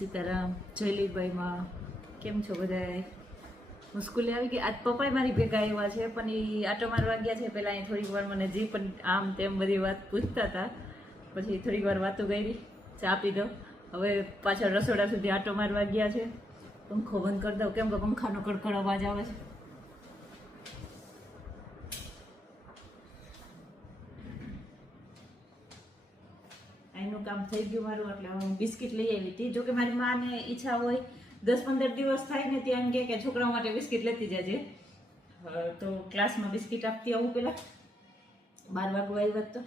સીતારામ, જયલીભાઈમાં કેમ છો બધાય? હું સ્કૂલે આવી ગઈ. આજ પપ્પાએ મારી ભેગા આવ્યા છે, પણ એ આટો મારવા ગયા છે. પહેલાં અહીં થોડીક વાર મને જે પણ આમ તેમ બધી વાત પૂછતા હતા, પછી થોડીક વાર વાતો કરી, ચા પીધો. હવે પાછળ રસોડા સુધી આટો મારવા ગયા છે. પંખો બંધ કરી દઉં, કેમ કે પંખાનો કડકડ અવાજ આવે છે. એનું કામ થઈ ગયું મારું, એટલે હું બિસ્કિટ લઈ આવી હતી. જોકે મારી માને ઈચ્છા હોય 10-15 દિવસ થાય ને ત્યાં એમ કે છોકરાઓ માટે બિસ્કિટ લેતી જજે, તો ક્લાસમાં બિસ્કિટ આપતી આવું. પેલા 12 વાગવા આવ્યા તો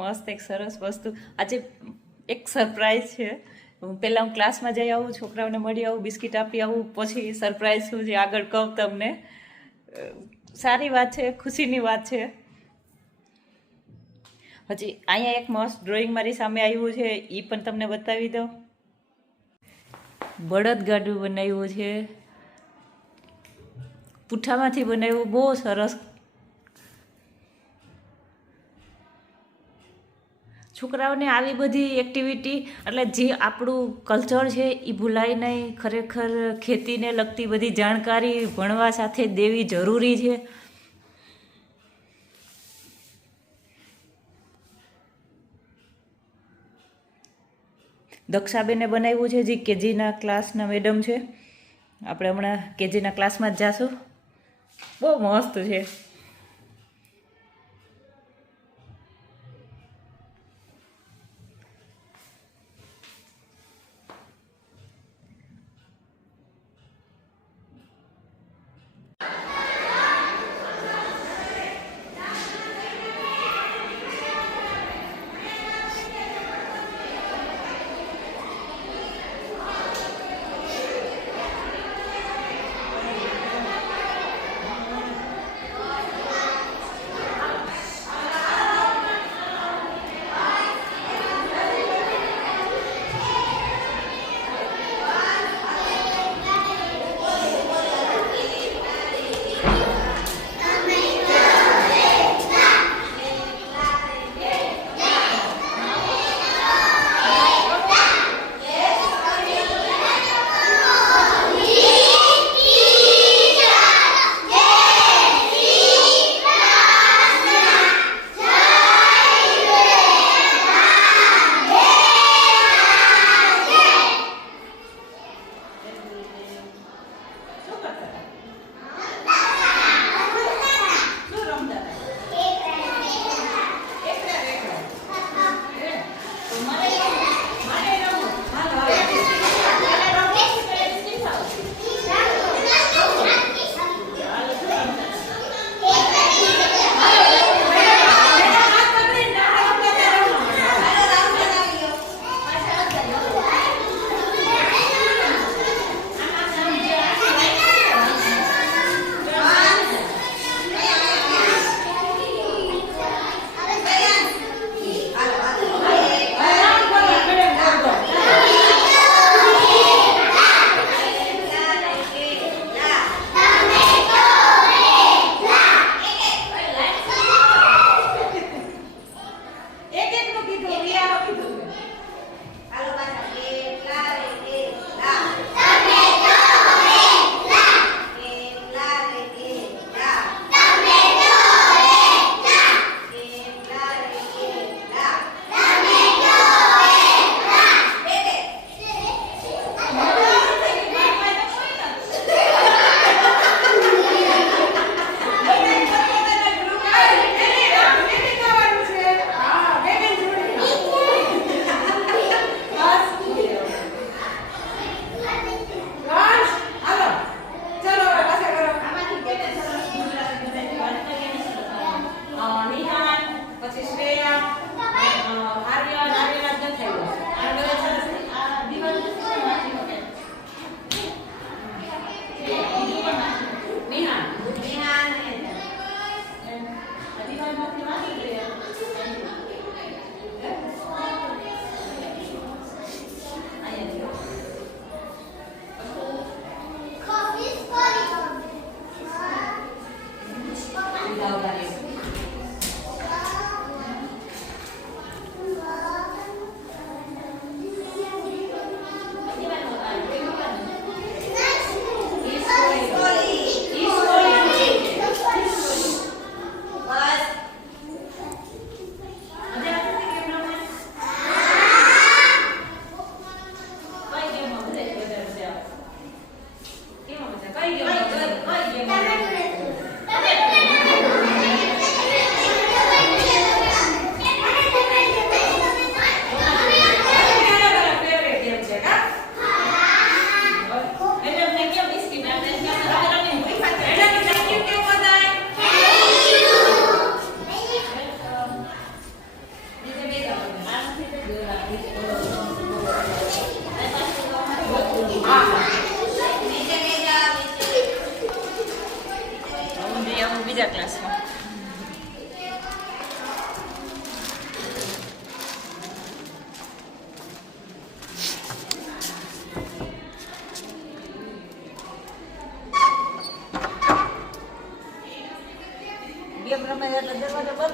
મસ્ત એક સરસ વસ્તુ આજે એક સરપ્રાઈઝ છે. પહેલાં હું ક્લાસમાં જઈ આવું, છોકરાઓને મળી આવું, બિસ્કિટ આપી આવું, પછી સરપ્રાઈઝ શું છે આગળ કહું તમને. સારી વાત છે, ખુશીની વાત છે. હજી અહીંયા એક મસ્ત ડ્રોઈંગ મારી સામે આવ્યું છે, એ પણ તમને બતાવી દઉં. બળદગાડું બનાવ્યું છે, પૂઠામાંથી બનાવ્યું, બહુ સરસ. છોકરાઓને આવી બધી એક્ટિવિટી, એટલે જે આપણું કલ્ચર છે એ ભૂલાય નહીં. ખરેખર ખેતીને લગતી બધી જાણકારી ભણવા સાથે દેવી જરૂરી છે. દક્ષાબેને બનાવ્યું છે, જે કેજીના ક્લાસના મેડમ છે. આપણે હમણાં કેજીના ક્લાસમાં જ જાશું. બહુ મસ્ત છે.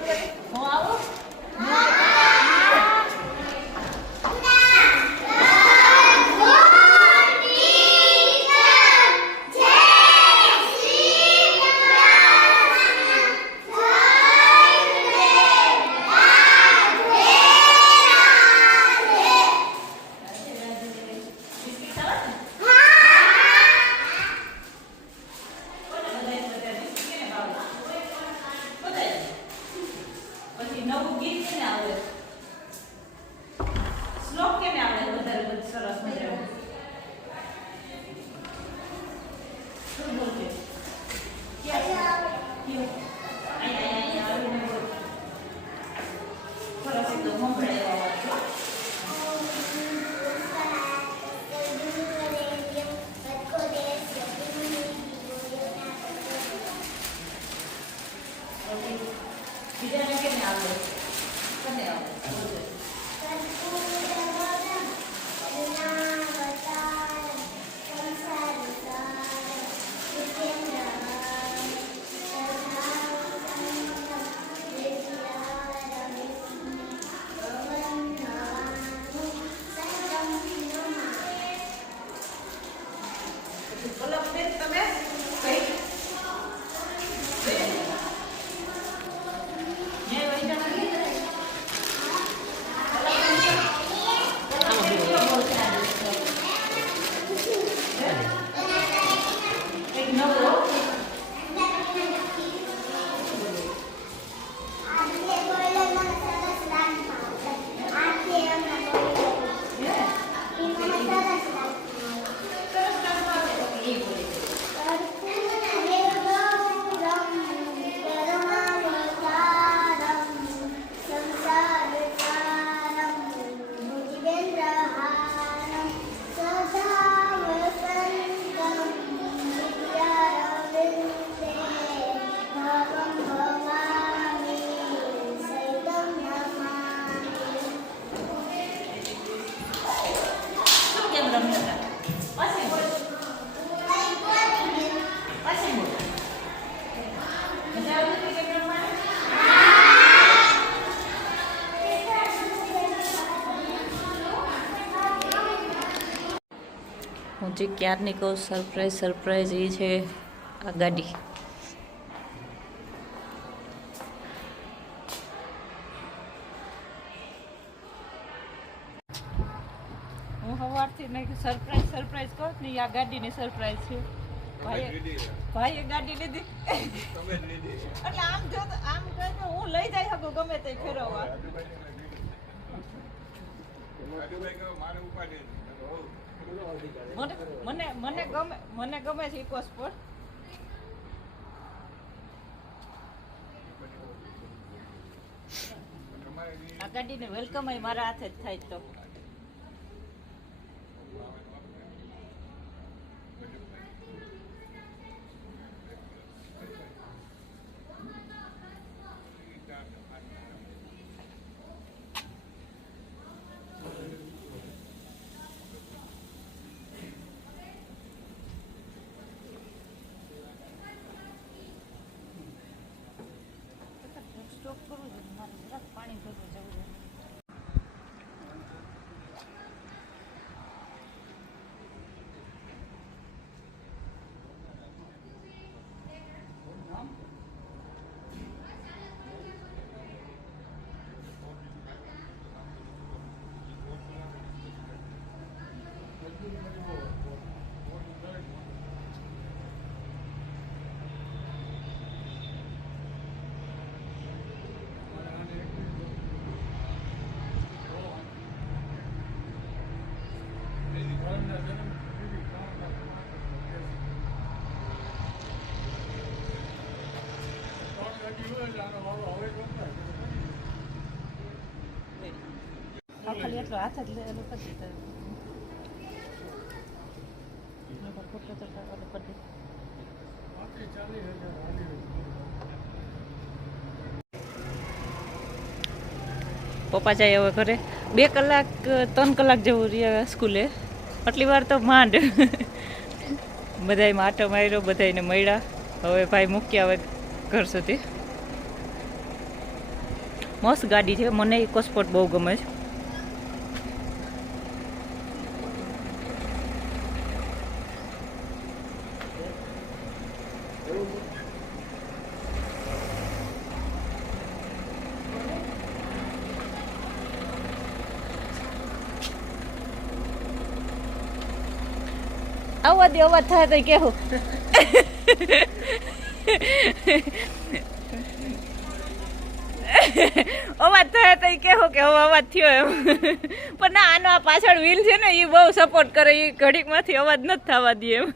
હું આવું નવું ગીત કેને આવે શ્લોક કેને આવે વધારે સરસ મજાનું શું બોલતે ક્યાં અહીંયા આવીને બોલ સરસ એકદમ સંભળાય અવાજ બીજાને કેને આવે કને આવે બોલો બેન તમે કઈ હું જે ક્યારની કહું સરપ્રાઈઝ એ છે આ ગાડી હું સવારથી મેં સરપ્રાઈઝ કહું ને આ ગાડીની સરપ્રાઈઝ છે ભાઈએ ગાડી લીધી એટલે આમ જો આમ કહે હું લઈ જઈ શકું ગમે તે ફેરવવા મને ગમે છે ઇકો સ્પોર્ટ આ ગાડીને વેલકમ મારા હાથે જ થાય તો સ્ટોપ કરવું છે મારે જરાક પાણી ભરવું જવું છે ખાલી એટલો હાથ જ લે કરી પપ્પા જાય હવે ઘરે 2 કલાક 3 કલાક જેવું રહ્યા સ્કૂલે આટલી વાર તો માંડ બધાયમાં આટો માર્યો બધાને મળ્યા હવે ભાઈ મૂક્યા હવે ઘર સુધી મસ્ત ગાડી છે, મને ઇકોસ્પોર્ટ બહુ ગમે છે. અવાજ થાય તો કેવું અવાજ થાય તો કેવો કે હવે અવાજ થયો એમ. પણ ના, આનો આ પાછળ વ્હીલ છે ને એ બહુ સપોર્ટ કરે, એ ઘડીક માંથી અવાજ નથી થવા દે એમ.